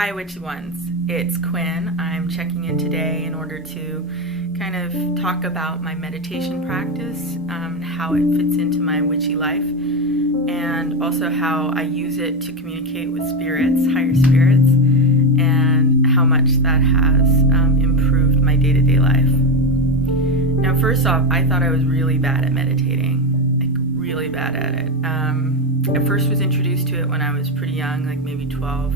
Hi, witchy ones. It's Quinn. I'm checking in today in order to kind of talk about my meditation practice, how it fits into my witchy life, and also how I use it to communicate with spirits, higher spirits, and how much that has improved my day-to-day life. Now, first off, I thought I was really bad at meditating, like really bad at it. I first was introduced to it when I was pretty young, like maybe 12.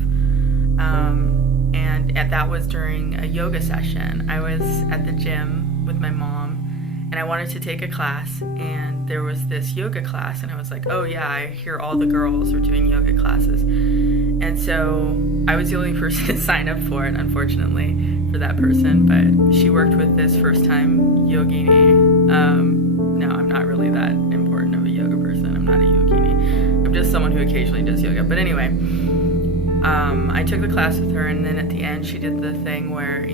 And that was during a yoga session. I was at the gym with my mom and I wanted to take a class, and there was this yoga class, and I was like, oh yeah, I hear all the girls are doing yoga classes. And so I was the only person to sign up for it, unfortunately, for that person, but she worked with this first-time yogini. No, I'm not really that important of a yoga person. I'm not a yogini. I'm just someone who occasionally does yoga. But anyway, I took the class with her, and then at the end she did the thing where,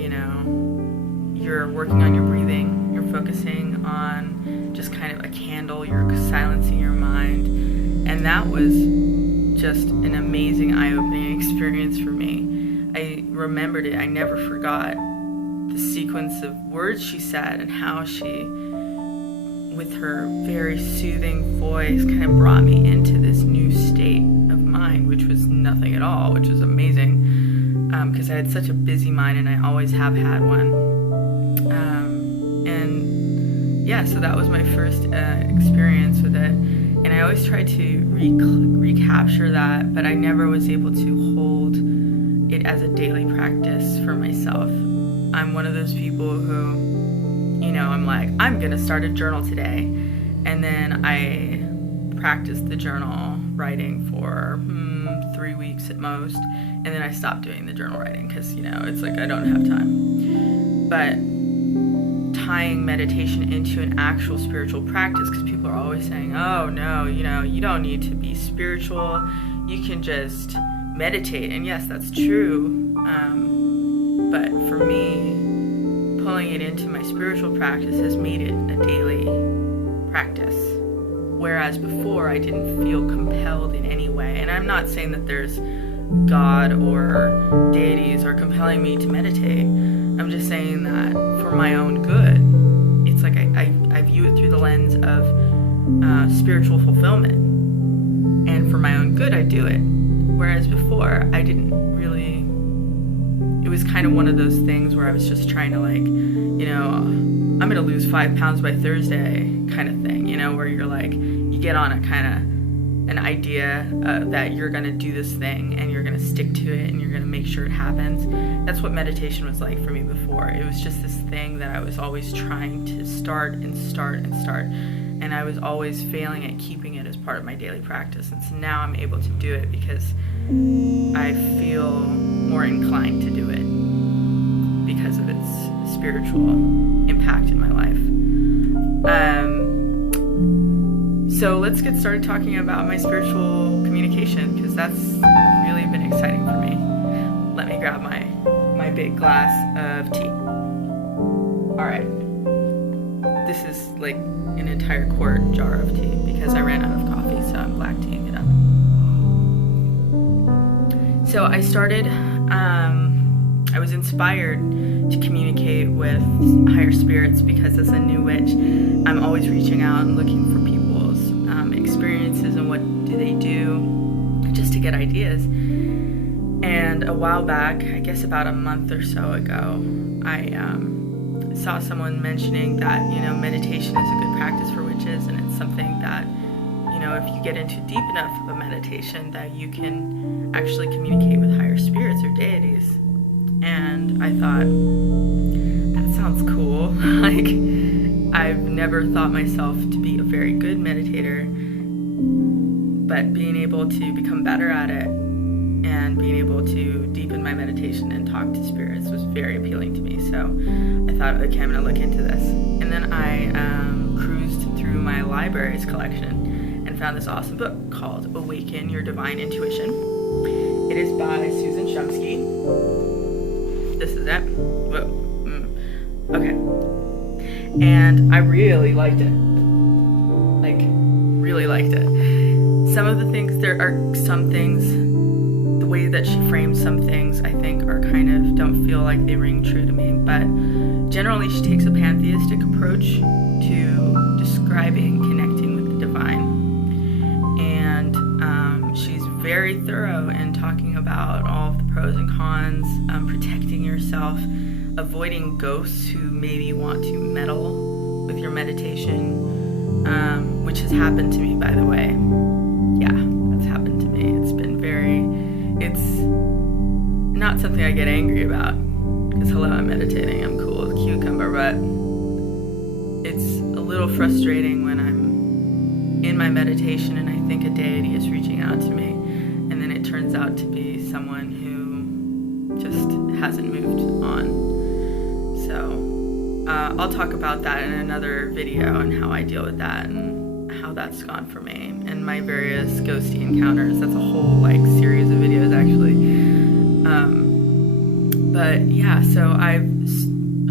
you're working on your breathing, you're focusing on just kind of a candle, you're silencing your mind, and that was just an amazing eye-opening experience for me. I remembered it. I never forgot the sequence of words she said and how she, with her very soothing voice, kind of brought me into this new state of mind, which was nothing at all, which was amazing, because I had such a busy mind, and I always have had one. So that was my first experience with it, and I always tried to recapture that, but I never was able to hold it as a daily practice for myself. I'm one of those people who, I'm like, I'm gonna start a journal today, and then I practice the journal writing for 3 weeks at most, and then I stop doing the journal writing because, it's like I don't have time. But tying meditation into an actual spiritual practice, because people are always saying, oh no, you don't need to be spiritual, you can just meditate. And yes, that's true, but for me, pulling it into my spiritual practice has made it a daily practice, whereas before I didn't feel compelled in any way. And I'm not saying that there's God or deities are compelling me to meditate. I'm just saying that for my own good, it's like I view it through the lens of spiritual fulfillment. And for my own good, I do it. Whereas before, I didn't really. It was kind of one of those things where I was just trying to, I'm going to lose 5 pounds by Thursday kind of thing, where you're like, you get on a kind of an idea that you're going to do this thing and you're going to stick to it and you're going to make sure it happens. That's what meditation was like for me before. It was just this thing that I was always trying to start, and I was always failing at keeping it as part of my daily practice. And so now I'm able to do it because I feel more inclined to do it because of its spiritual impact in my life. So let's get started talking about my spiritual communication, because that's really been exciting for me. Let me grab my big glass of tea. Alright. This is like an entire quart jar of tea because I ran out of coffee, so I'm black teaing it up. So I started, I was inspired to communicate with higher spirits because as a new witch, I'm always reaching out and looking for people's experiences and what do they do, just to get ideas. And a while back, I guess about a month or so ago, I saw someone mentioning that, meditation is a good practice for witches, and it's something that, if you get into deep enough of a meditation, that you can actually communicate with higher spirits or deities. And I thought, that sounds cool. I've never thought myself to be a very good meditator, but being able to become better at it and being able to deepen my meditation and talk to spirits was very appealing to me. So I thought, okay, I'm going to look into this. And then I cruised through my library's collection and found this awesome book called AWAKEN, Your Divine Intuition. It is by Susan Shumsky. This is it. Whoa. Okay. And I really liked it. Really liked it. Some of the things, there are some things, the way that she frames some things, I think, are don't feel like they ring true to me. But generally, she takes a pantheistic approach to describing connecting with the divine. And she's very thorough in talking about all of the pros and cons, protecting yourself, avoiding ghosts who maybe want to meddle with your meditation, which has happened to me, by the way. Yeah, that's happened to me. It's not something I get angry about, because hello, I'm meditating, I'm cool as a cucumber, but it's a little frustrating when I'm in my meditation and I think a deity is reaching out to me, and then it turns out to be someone who just hasn't moved on. So I'll talk about that in another video and how I deal with that and how that's gone for me and my various ghosty encounters. That's a whole series of videos, actually. But yeah, so I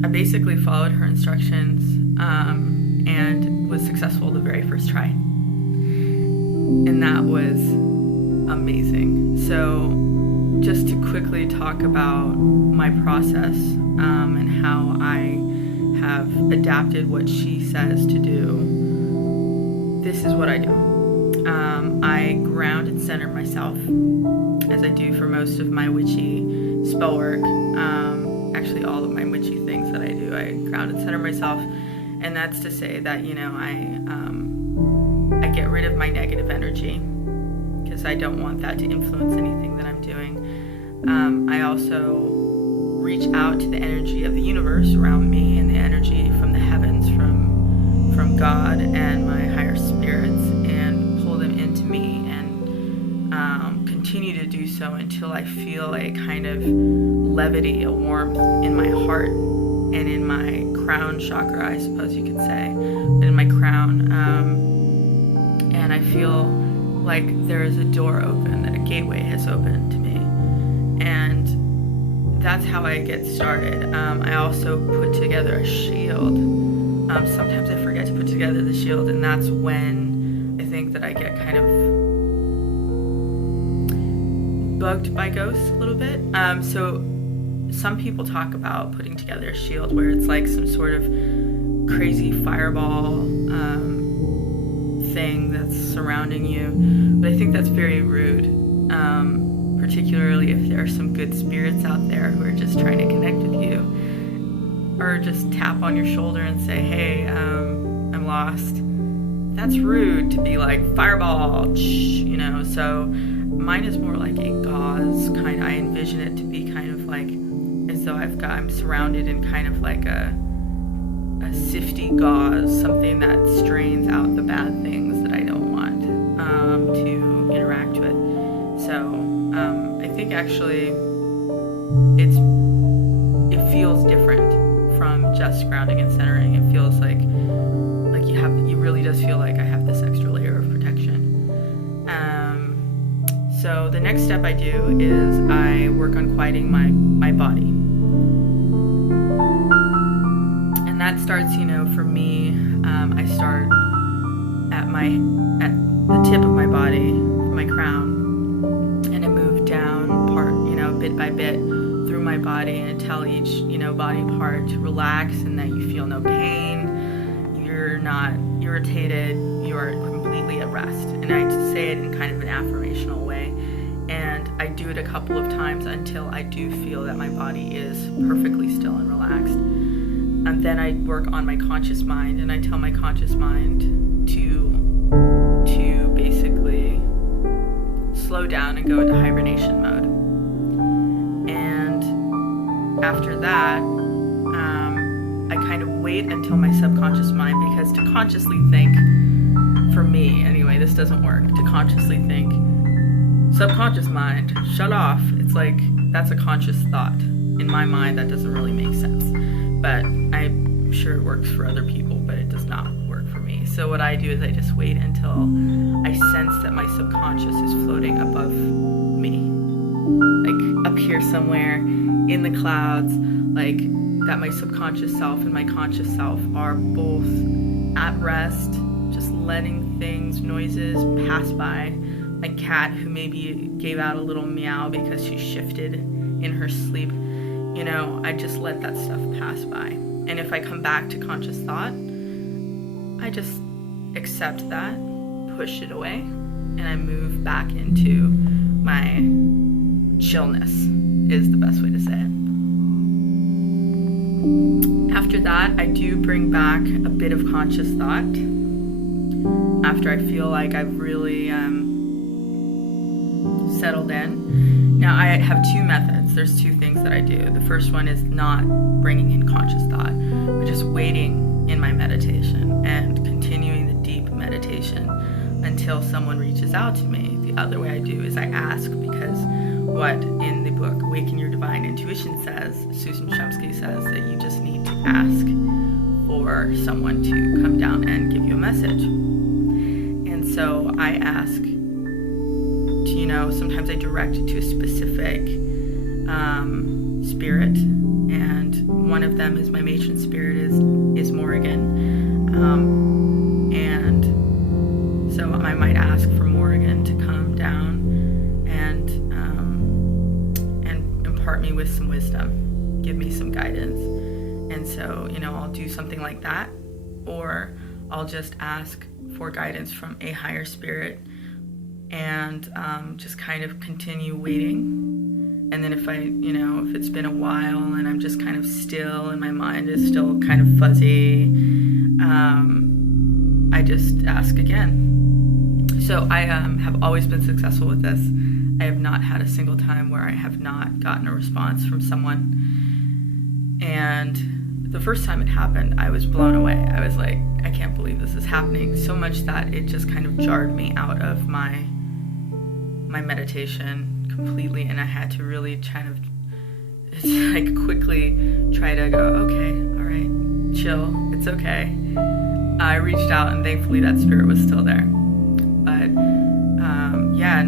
basically followed her instructions and was successful the very first try, and that was amazing. So just to quickly talk about my process and how I have adapted what she says to do. This is what I do. I ground and center myself, as I do for most of my witchy spell work. Actually, all of my witchy things that I do, I ground and center myself, and that's to say that I get rid of my negative energy, because I don't want that to influence anything that I'm doing. I also reach out to the energy of the universe around me and the energy from the heavens, from God and my higher spirits, and pull them into me, and continue to do so until I feel a kind of levity, a warmth in my heart and in my crown chakra, I suppose you could say, in my crown, and I feel like there is a door open, that a gateway has opened to me, and that's how I get started. I also put together a shield. Sometimes I forget to put together the shield, and that's when I think that I get kind of bugged by ghosts a little bit. So some people talk about putting together a shield where it's like some sort of crazy fireball thing that's surrounding you, but I think that's very rude, particularly if there are some good spirits out there who are just trying to connect with you, or just tap on your shoulder and say, hey, I'm lost. That's rude to be like, fireball, so mine is more like a gauze kind. I envision it to be kind of like as though I'm surrounded in kind of like a sifty gauze, something that strains out the bad things that I don't want to interact with. So I think actually it feels different from just grounding and centering. It feels like you really does feel like I have this extra layer of protection. So the next step I do is I work on quieting my body. And that starts, for me, I start at the tip of my body, my crown, and I move down bit by bit through my body until each, body part relax and that you feel no pain, you're not irritated, you are completely at rest. And I say it in kind of an affirmational way. And I do it a couple of times until I do feel that my body is perfectly still and relaxed. And then I work on my conscious mind, and I tell my conscious mind to basically slow down and go into hibernation mode. And after that, I kind of wait until my subconscious mind, because to consciously think, for me anyway, this doesn't work, to consciously think, subconscious mind, shut off. It's like, that's a conscious thought. In my mind, that doesn't really make sense. But I'm sure it works for other people, but it does not work for me. So what I do is I just wait until I sense that my subconscious is floating above me. Like up here somewhere in the clouds, like that my subconscious self and my conscious self are both at rest, just letting things, noises pass by a cat who maybe gave out a little meow because she shifted in her sleep, I just let that stuff pass by. And if I come back to conscious thought, I just accept that, push it away, and I move back into my chillness, is the best way to say it. After that, I do bring back a bit of conscious thought after I feel like I've really settled in. Now, I have two methods. There's two things that I do. The first one is not bringing in conscious thought, but just waiting in my meditation and continuing the deep meditation until someone reaches out to me. The other way I do is I ask, because what in the book Awaken Your Divine Intuition says, Susan Shumsky says that you just need to ask for someone to come down and give you a message. And so I ask to, sometimes I direct it to a specific spirit, and one of them is my matron spirit is Morrigan, and so I might ask for Morrigan to come down and impart me with some wisdom, give me some guidance. And so, I'll do something like that, or I'll just ask for guidance from a higher spirit and just kind of continue waiting. And then if if it's been a while and I'm just kind of still and my mind is still kind of fuzzy, I just ask again. So I have always been successful with this. I have not had a single time where I have not gotten a response from someone. And the first time it happened, I was blown away. I was like, I can't believe this is happening, so much that it just kind of jarred me out of my meditation completely, and I had to really kind of quickly try to go, okay, all right, chill, it's okay. I reached out, and thankfully that spirit was still there. But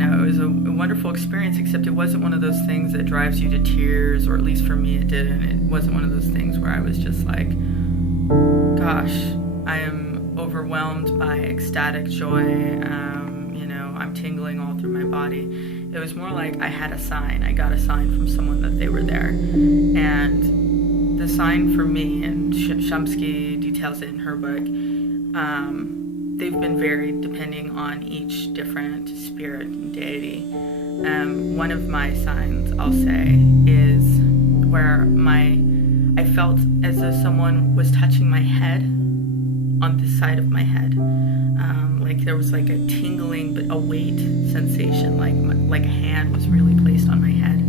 it was a wonderful experience, except it wasn't one of those things that drives you to tears, or at least for me it didn't. It wasn't one of those things where I was just like, gosh, I am overwhelmed by ecstatic joy. I'm tingling all through my body. It was more like I had a sign. I got a sign from someone that they were there. And the sign for me, and Shumsky details it in her book, they've been varied depending on each different spirit and deity. One of my signs, I'll say, is where I felt as though someone was touching my head on the side of my head. There was like a tingling, but a weight sensation, like a hand was really placed on my head.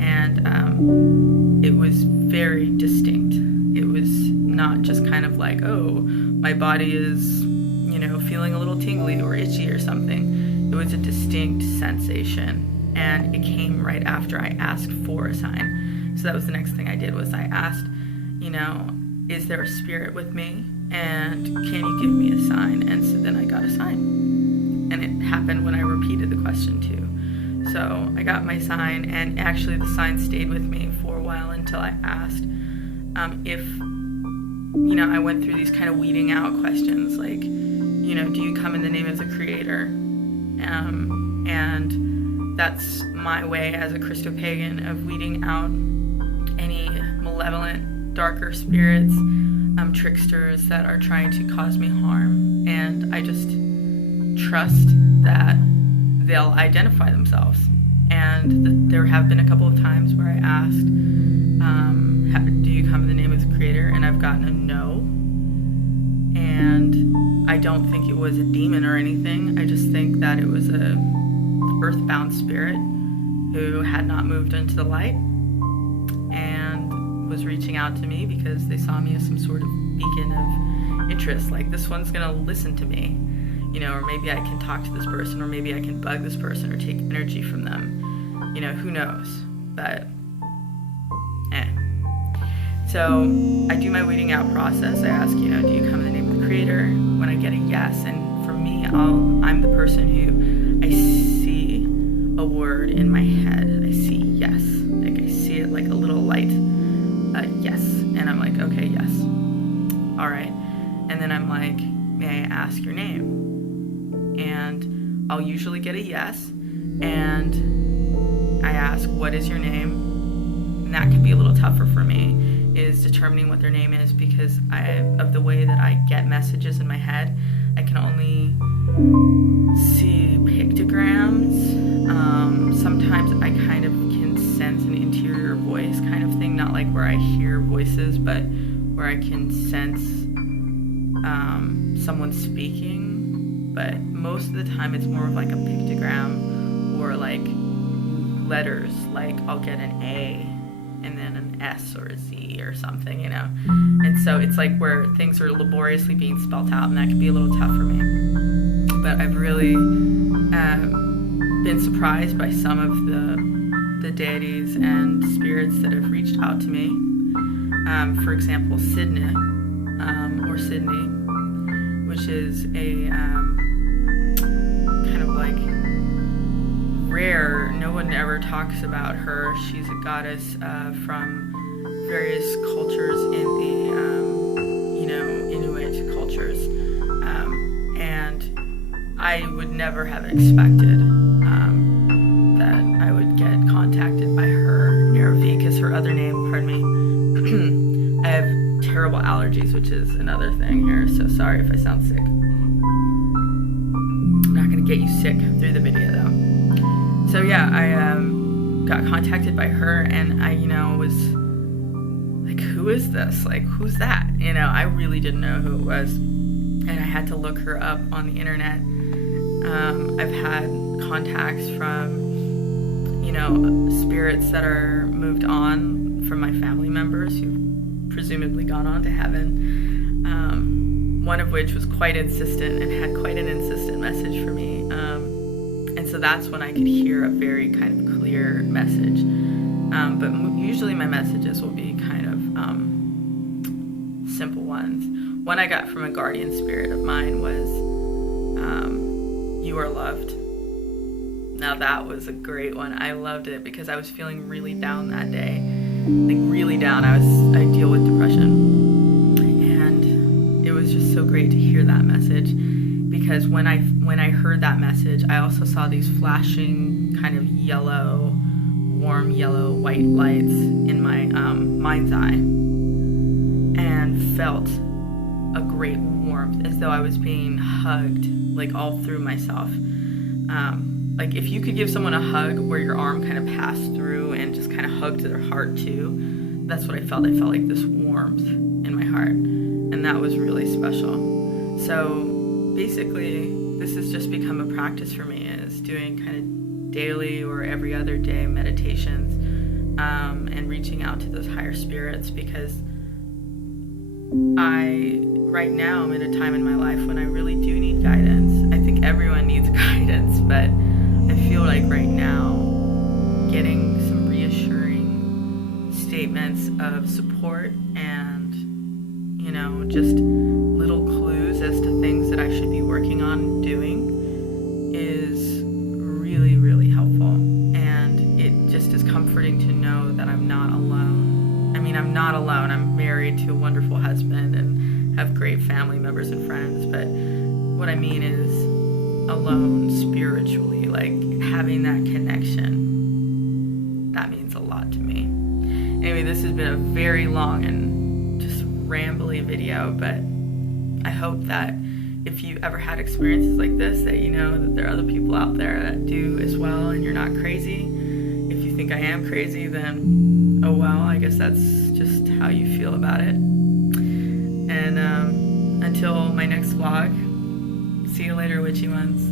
And it was very distinct. It was not just kind of like, oh, my body is, feeling a little tingly or itchy or something. It was a distinct sensation, and it came right after I asked for a sign. So that was the next thing I did, was I asked, is there a spirit with me? And can you give me a sign? And so then I got a sign. And it happened when I repeated the question too. So I got my sign, and actually the sign stayed with me for a while until I asked if, I went through these kind of weeding out questions, like, do you come in the name of the Creator? And that's my way as a Christo-pagan of weeding out any malevolent, darker spirits, tricksters that are trying to cause me harm. And I just trust that they'll identify themselves. And there have been a couple of times where I asked, do you come in the name of the Creator? And I've gotten a no. And I don't think it was a demon or anything. I just think that it was a earthbound spirit who had not moved into the light and was reaching out to me because they saw me as some sort of beacon of interest, like, this one's gonna listen to me, or maybe I can talk to this person, or maybe I can bug this person or take energy from them, who knows. But so I do my weeding out process. I ask, do you come in the name of the Creator? When I get a yes, and for me, I'm the person who, I see a word in my head. I see yes, like I see it like a little light, yes, and I'm like, okay, yes, all right. And then I'm like, may I ask your name? And I'll usually get a yes, and I ask, what is your name? And that can be a little tougher for me, is determining what their name is, because of the way that I get messages in my head. I can only see pictograms. Sometimes I kind of can sense an interior voice kind of thing, not like where I hear voices, but where I can sense someone speaking. But most of the time it's more of like a pictogram or like letters, like I'll get an A and then an S or a Z or something, you know. And so it's like where things are laboriously being spelt out, and that can be a little tough for me. But I've really been surprised by some of the deities and spirits that have reached out to me. For example, Sydney, which is a kind of like rare, no one ever talks about her. She's a goddess from various cultures in the Inuit cultures, and I would never have expected that I would get contacted by her, Neravi, because her other name, pardon me, I have terrible allergies, which is another thing here, so sorry if I sound sick. I'm not going to get you sick through the video though. So yeah, I got contacted by her, and I, was like, who is this? Like, who's that? I really didn't know who it was, and I had to look her up on the internet. I've had contacts from, spirits that are moved on from my family members who've presumably gone on to heaven. One of which was quite insistent and had quite an insistent message for me. And so that's when I could hear a very kind of clear message. But usually my messages will be kind of simple ones. One I got from a guardian spirit of mine was, you are loved. Now that was a great one. I loved it because I was feeling really down that day. Like really down. I deal with depression. And it was just so great to hear that message, because when I heard that message, I also saw these flashing kind of yellow, warm yellow white lights in my mind's eye, and felt a great warmth, as though I was being hugged, like all through myself. Like if you could give someone a hug where your arm kind of passed through and just kind of hugged their heart too, that's what I felt. I felt like this warmth in my heart, and that was really special. So basically, this has just become a practice for me, is doing kind of daily or every other day meditations, and reaching out to those higher spirits, because right now I'm in a time in my life when I really do need guidance. I think everyone needs guidance, but I feel like right now getting some reassuring statements of support and, just little clues as to things that I should be working on and doing is really, really helpful. And it just is comforting to know that I'm not alone. I mean, I'm not alone. I'm married to a wonderful husband and have great family members and friends, but what I mean is alone spiritually, like having that connection, that means a lot to me. Anyway, this has been a very long and just rambly video, but I hope that if you ever had experiences like this, that you know that there are other people out there that do as well, and you're not crazy. If you think I am crazy, then oh well, I guess that's just how you feel about it. And until my next vlog, see you later, witchy ones.